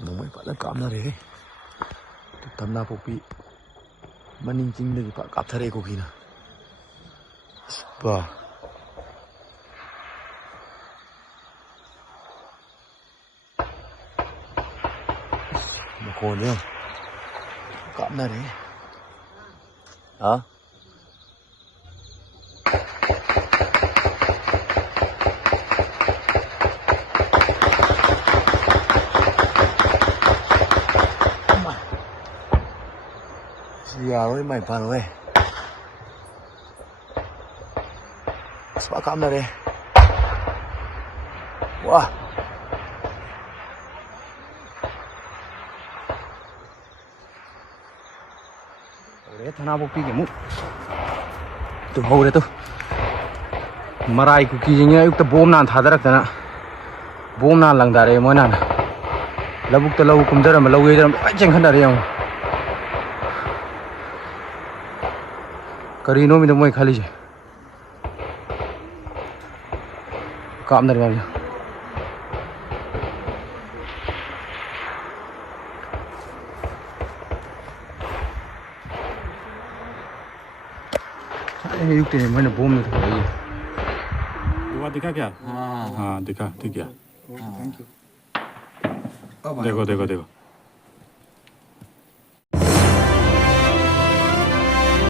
Nungay pala kamnare. Tamna popi. Maningking lagi pak kapthare ko kina. Ba. Makonyo. Kamnare. Ha? Rồi mày vào rồi. Sao cắm ra đây? Wow. Đấy thằng nào bốc cái mũ. Tụi hầu đấy tôi. Marai cookie gì nhá, ước tập bom nan thà đắc thế bom nan lằng đà đấy mỗi nan. Lâu bốc lâu cũng ra mà lâu ghê ra, phải chăng khăn đà đấy không? Karino mi तो मैं खाली जे काम दर वाला ये युक्त है मैंने बम में तो ये वो दिखा क्या? हाँ दिखा ठीक है। देखो देखो देखो